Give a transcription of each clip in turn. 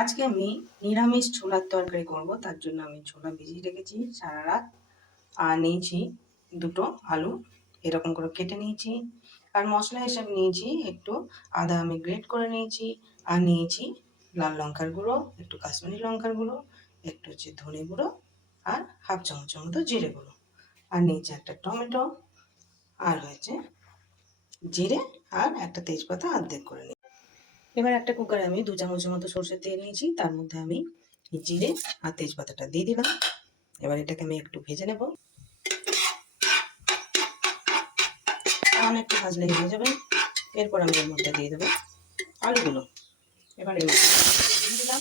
আজকে আমি নিরামিষ ছোলার তরকারি করব। তার জন্য আমি ছোলা ভিজিয়ে রেখেছি সারা রাত। আর নিয়েছি দুটো আলু, এরকম করে কেটে নিয়েছি। আর মশলা হিসেবে নিয়েছি একটু আদা আমি গ্রেট করে নিয়েছি। আর নিয়েছি লাল লঙ্কার গুঁড়ো, একটু কাশ্মীরি লঙ্কার গুঁড়ো, একটু হচ্ছে ধনে গুঁড়ো, আর হাফ চামচের মতো জিরে গুঁড়ো। আর নিয়েছি একটা টমেটো, আর হয়েছে জিরে, আর একটা তেজপাতা অর্ধেক করে নিই। এবার একটা কুকারে আমি 2 চামচের মতো সরষের তেল নিয়েছি, তার মধ্যে আমি জিরে আর তেজপাতাটা দিয়ে দিলাম। এবার এটাকে আমি একটু ভেজে নেব, একটু ভাজলেই হয়ে যাবে। এরপর আমি এর মধ্যে দিয়ে দেবো আলুগুলো। এবার এর মধ্যে দিয়ে দিলাম,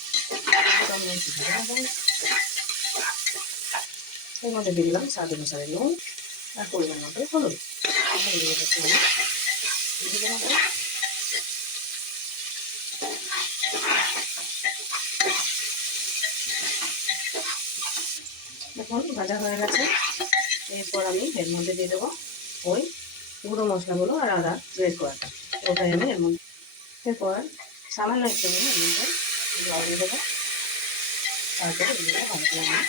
আমি একটু ভেজে নেব। এর মধ্যে দিয়ে দিলাম স্বাদ অনুসারে নুন আর পরিমাণ মতো হলুদ। ভেজে নেব। দেখুন ভাজা হয়ে গেছে। এরপর আমি এর মধ্যে দিয়ে দেবো ওই গুঁড়ো মশলাগুলো আর আদা গ্রেট করাটা, ওটাই আমি এর মধ্যে। এরপর সামান্য একটু আমি এর মধ্যে জল দিয়ে দেবো। তারপর এগুলো ভালো করে আমি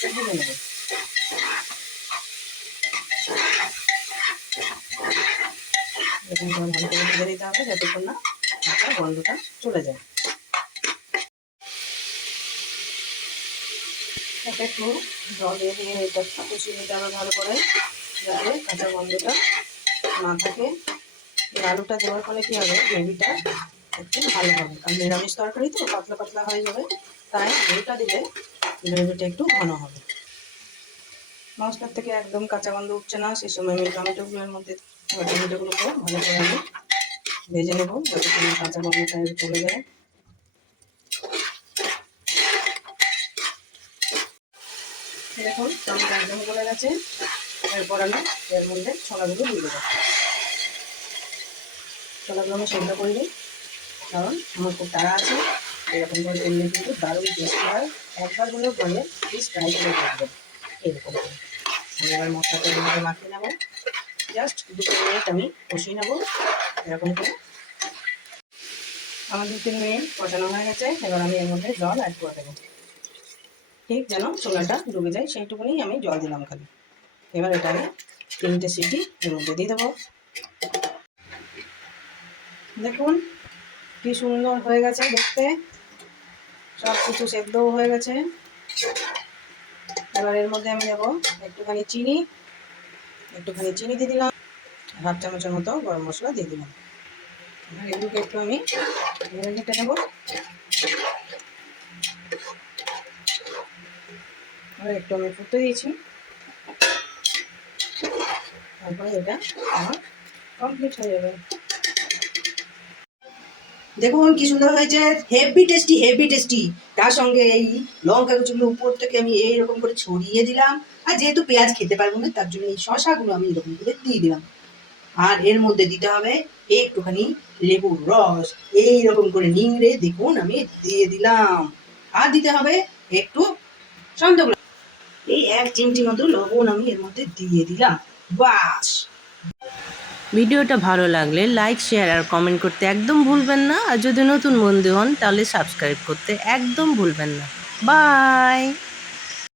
ভেজে নেব। এরকম করে ভালো করে ভেজে নিতে হবে যতক্ষণ না কাঁচা গন্ধটা চলে যায়। একটা একটু জল দিয়ে দিয়ে এটা কষিয়ে নিতে হবে ভালো করে, যাতে কাঁচা গন্ধটা না থাকে। এই আলুটা দেওয়ার ফলে কী হবে, গ্রেভিটা একটু ভালো হবে। কারণ নিরামিষ তরকারি তো পাতলা পাতলা হয়ে যাবে, তাই আলুটা দিলে গ্রেভিটা একটু ঘন হবে। মশলার থেকে একদম কাঁচা গন্ধ উঠছে না, সেই সময় আমি টমেটোগুলোর মধ্যে টমেটোগুলোকে ভালো করে আমি ভেজে নেবো যতক্ষণ কাঁচা গন্ধটা চলে যায়। দেখুন টমেটো একদম গলে গেছে। এরপর আমি এর মধ্যে ছোলাগুলো দিয়ে দেবো। ছোলাগুলো আমি সেদ্ধ করে নিই, কারণ আমার খুব তাড়া আছে। এরকম করে করলে কিন্তু দারুণ টেস্টি হয়। একবার হলেও বলে প্লিজ ট্রাই করে দেখবেন এরকম করে। আমি এবার মশলাটা এভাবে মাখিয়ে নেবো, জাস্ট 2-3 মিনিট আমি কষিয়ে নেবো এরকম করে। আমার 2-3 মিনিট কষানো হয়ে গেছে। এবার আমি এর মধ্যে জল অ্যাড করে দেবো, ঠিক যেন ছোলাটা ডুবে যায় সেইটুকুনি আমি জল দিলাম খালি। এবার এটা আমি 3টে সিটি এর মধ্যে দিয়ে দেবো। দেখুন কি সুন্দর হয়ে গেছে দেখতে, সব কিছু সেদ্ধও হয়ে গেছে। এবার এর মধ্যে আমি দেবো একটুখানি চিনি দিয়ে দিলাম, হাফ চামচের মতো গরম মশলা দিয়ে দিলাম। এবার এগুলোকে একটু আমি নেড়ে ঘেটে নেবো। এবার একটু আমি ফুটতে দিয়েছি, তারপরে এটা আমার কমপ্লিট হয়ে যাবে। দেখুন কি সুন্দর হয়েছে, হেভি টেস্টি। তার সঙ্গে এই লঙ্কা কুচিগুলো উপর থেকে আমি এইরকম করে ছড়িয়ে দিলাম। আর যেহেতু পেঁয়াজ খেতে পারবো না, তার জন্য এই শশাগুলো আমি এরকম করে দিয়ে দিলাম। আর এর মধ্যে দিতে হবে একটুখানি লেবুর রস, এইরকম করে নিংড়ে দেখুন আমি দিয়ে দিলাম। আর দিতে হবে একটু সন্দেহ, এই 1 চিমটি মতো লবণ আমি এর মধ্যে দিয়ে দিলাম। বাস। ভিডিওটা ভালো লাগলে লাইক, শেয়ার আর কমেন্ট করতে একদম ভুলবেন না। আর যদি নতুন বন্ধু হন তাহলে সাবস্ক্রাইব করতে একদম ভুলবেন না। বাই।